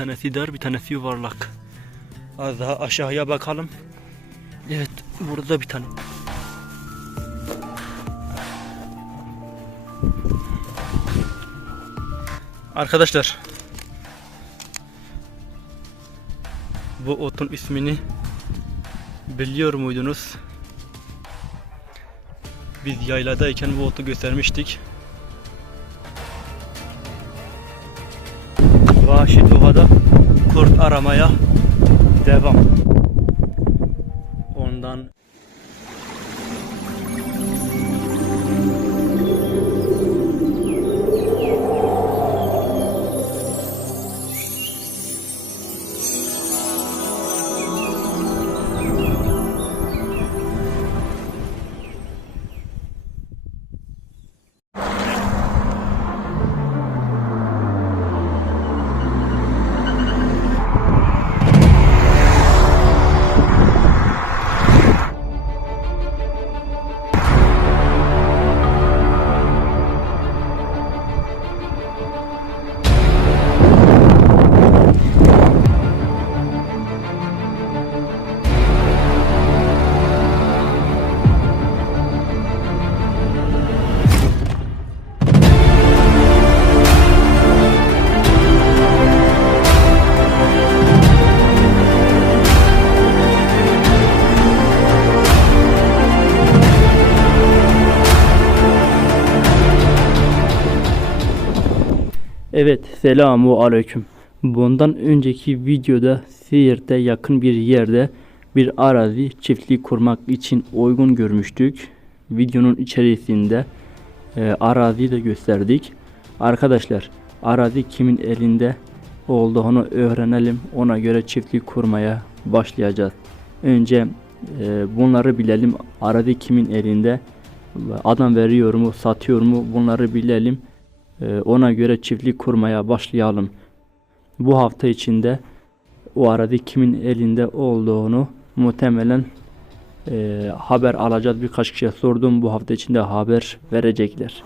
tanesi dar bir tanesi yuvarlak. Az daha aşağıya bakalım. Evet burada bir tane. Arkadaşlar bu otun ismini biliyor muydunuz? Biz yayladayken bu otu göstermiştik. Vahşi doğada kurt aramaya devam. Evet, selamu aleyküm. Bundan önceki videoda Siirt'e yakın bir yerde bir arazi çiftlik kurmak için uygun görmüştük. Videonun içerisinde e, araziyi de gösterdik. Arkadaşlar, arazi kimin elinde olduğunu öğrenelim. Ona göre çiftlik kurmaya başlayacağız. Önce e, bunları bilelim. Arazi kimin elinde? Adam veriyor mu, satıyor mu? Bunları bilelim. Ee, ona göre çiftlik kurmaya başlayalım. Bu hafta içinde o arazi kimin elinde olduğunu muhtemelen e, haber alacağız. Birkaç kişiye sordum. Bu hafta içinde haber verecekler.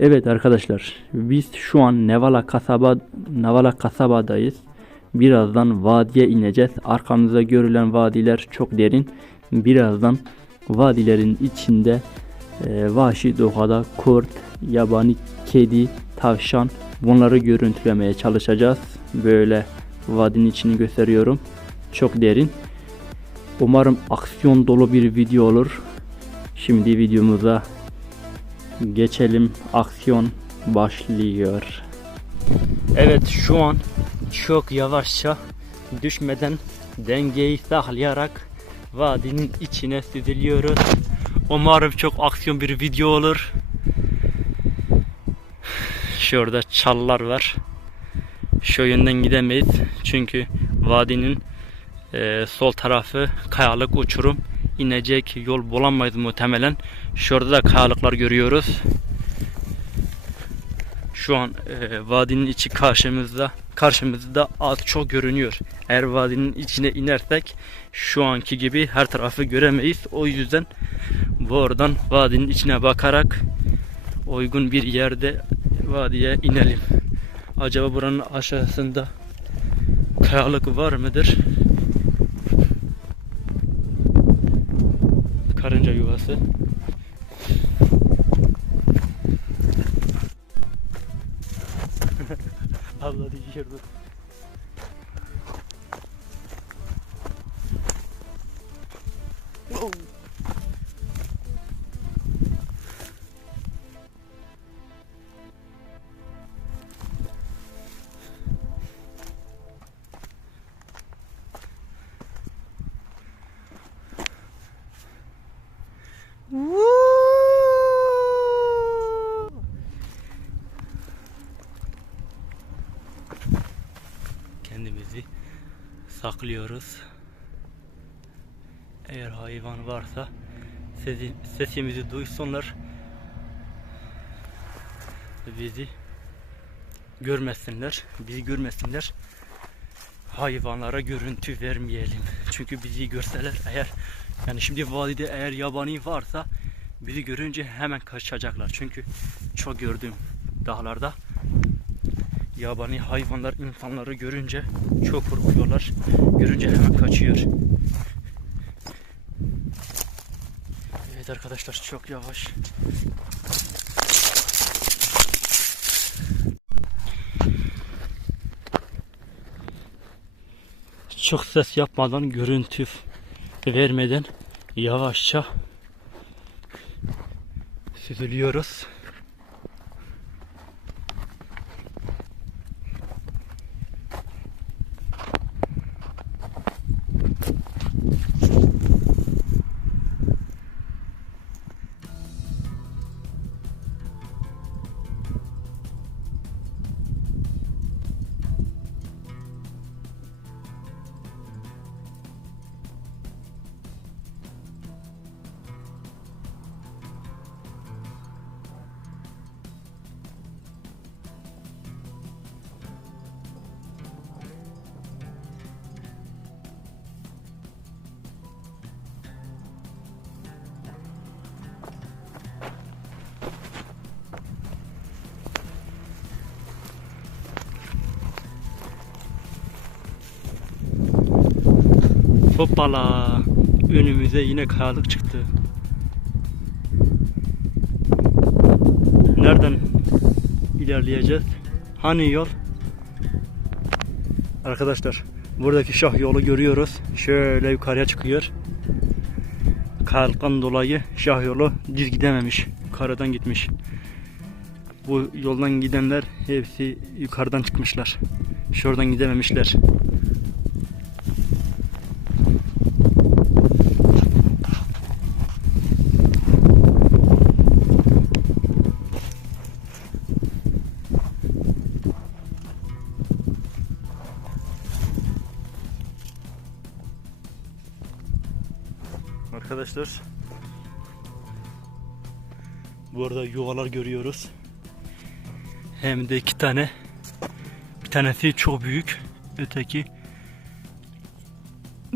Evet arkadaşlar biz şu an Nevala kasaba Nevala kasabadayız. Birazdan vadiye ineceğiz. Arkamızda görülen vadiler çok derin. Birazdan vadilerin içinde vahşi doğada kurt, yabani kedi, tavşan bunları görüntülemeye çalışacağız. Böyle vadinin içini gösteriyorum. Çok derin. Umarım aksiyon dolu bir video olur. Şimdi videomuza geçelim. Aksiyon başlıyor. Evet şu an çok yavaşça düşmeden dengeyi sağlayarak vadinin içine süzülüyoruz. Umarım çok aksiyon bir video olur. Şurada çallar var. Şu yönden gidemeyiz. Çünkü vadinin e, sol tarafı kayalık uçurum. inecek yol bulamayız muhtemelen. Şurada da kayalıklar görüyoruz. Şu an e, vadinin içi karşımızda. Karşımızda az çok görünüyor. Eğer vadinin içine inersek şu anki gibi her tarafı göremeyiz. O yüzden buradan vadinin içine bakarak uygun bir yerde vadiye inelim. Acaba buranın aşağısında kayalık var mıdır? Karınca yuvası. Abla düşürdü. Saklıyoruz. Eğer hayvan varsa sesi, sesimizi duysunlar. Bizi görmesinler, bizi görmesinler. Hayvanlara görüntü vermeyelim. Çünkü bizi görseler eğer yani şimdi vadide eğer yabani varsa bizi görünce hemen kaçacaklar. Çünkü çok gördüm dağlarda Yabani hayvanlar insanları görünce çok korkuyorlar. Görünce hemen kaçıyor. Evet arkadaşlar çok yavaş. Çok ses yapmadan, görüntü vermeden yavaşça süzülüyoruz. Hoppala. Önümüze yine kayalık çıktı. Nereden ilerleyeceğiz? Hani yol? Arkadaşlar buradaki şah yolu görüyoruz. Şöyle yukarıya çıkıyor. Kayalıktan dolayı şah yolu düz gidememiş. Yukarıdan gitmiş. Bu yoldan gidenler hepsi yukarıdan çıkmışlar. Şuradan gidememişler. Arkadaşlar Burada yuvalar görüyoruz. Hem de iki tane. Bir tanesi çok büyük. Öteki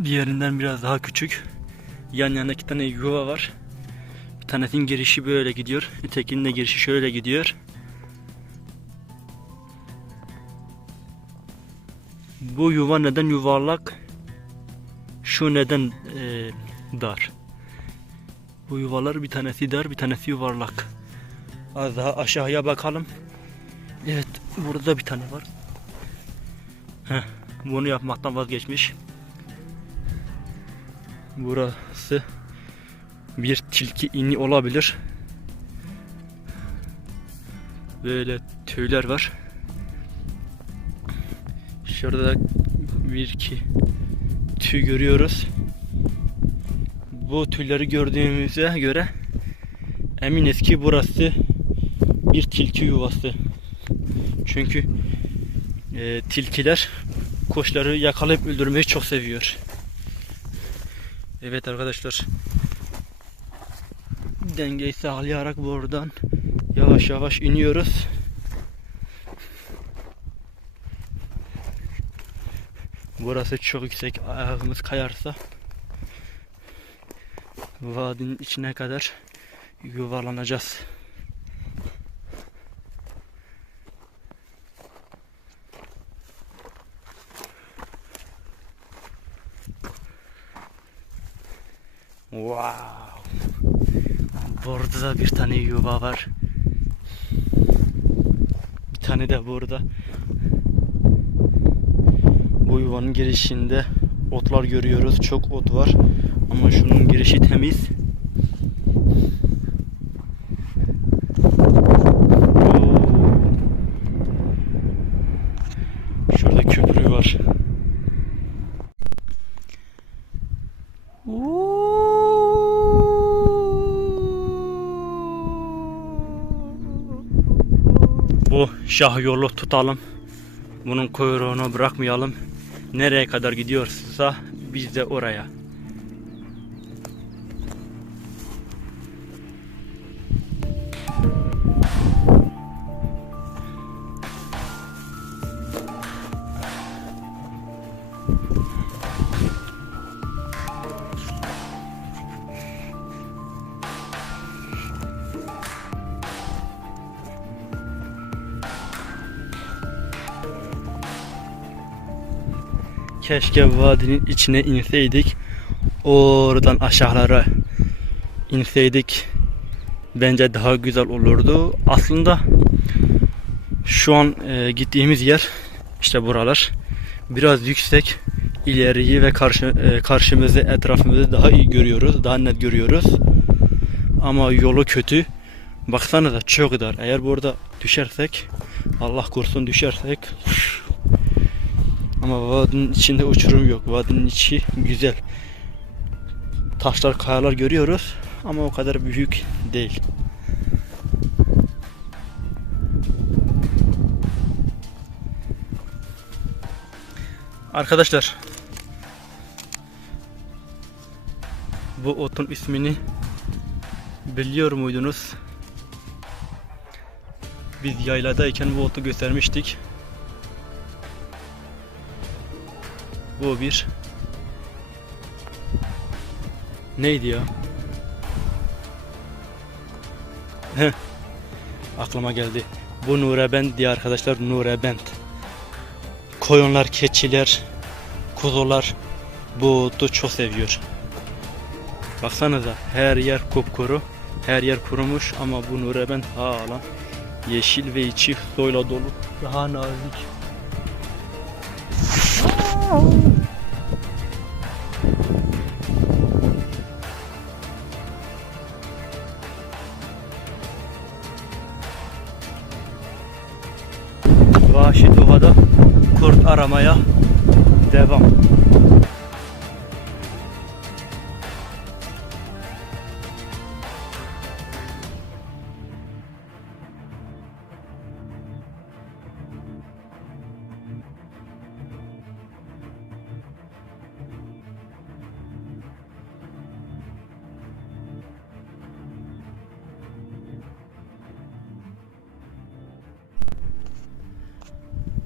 diğerinden biraz daha küçük. Yan yana iki tane yuva var. Bir tanesinin girişi böyle gidiyor. Ötekinin de girişi şöyle gidiyor. Bu yuva neden yuvarlak? Şu neden eee, dar? Bu yuvalar bir tanesi dar bir tanesi yuvarlak. Az daha aşağıya bakalım. Evet burada bir tane var. Heh, bunu yapmaktan vazgeçmiş. Burası bir tilki ini olabilir. Böyle tüyler var. Şurada bir iki tüy görüyoruz. Bu tüyleri gördüğümüze göre eminiz ki burası bir tilki yuvası. Çünkü e, tilkiler kuşları yakalayıp öldürmeyi çok seviyor. Evet arkadaşlar. Dengeyi sağlayarak buradan yavaş yavaş iniyoruz. Burası çok yüksek. Ayağımız kayarsa vadinin içine kadar yuvarlanacağız. Wow. Burada da bir tane yuva var. Bir tane de burada. Bu yuvanın girişinde otlar görüyoruz. Çok ot var. Ama şunun girişi temiz. Şurada köprü var. Bu şah yolu tutalım. Bunun kuyruğunu bırakmayalım. Nereye kadar gidiyorsa biz de oraya. Keşke vadinin içine inseydik. Oradan aşağılara inseydik. Bence daha güzel olurdu. Aslında şu an e, gittiğimiz yer işte buralar biraz yüksek. İleriyi ve karşı e, karşımızı etrafımızı daha iyi görüyoruz. Daha net görüyoruz. Ama yolu kötü. Baksanıza çok dar. Eğer burada düşersek Allah korusun düşersek ama vadinin içinde uçurum yok. Vadinin içi güzel. Taşlar, kayalar görüyoruz ama o kadar büyük değil. Arkadaşlar bu otun ismini biliyor muydunuz? Biz yayladayken bu otu göstermiştik. Bu bir neydi ya? Aklıma geldi. Bu Nurebent diye arkadaşlar Nurebent. Koyunlar, keçiler, kuzular bu otu çok seviyor. Baksanıza her yer kupkuru, her yer kurumuş ama bu Nurebent hala yeşil ve içi suyla dolu. Daha nazik. Vahşi doğada kurt aramaya devam.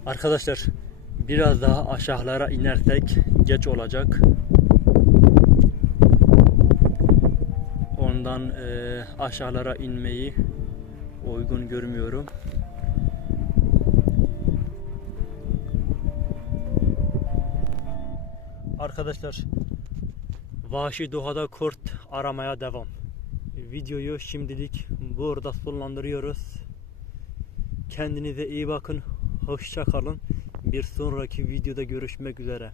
Arkadaşlar biraz daha aşağılara inersek geç olacak. Ondan eee, aşağılara inmeyi uygun görmüyorum. Arkadaşlar Vahşi doğada kurt aramaya devam. Videoyu şimdilik burada sonlandırıyoruz. Kendinize iyi bakın. Hoşça kalın. Bir sonraki videoda görüşmek üzere.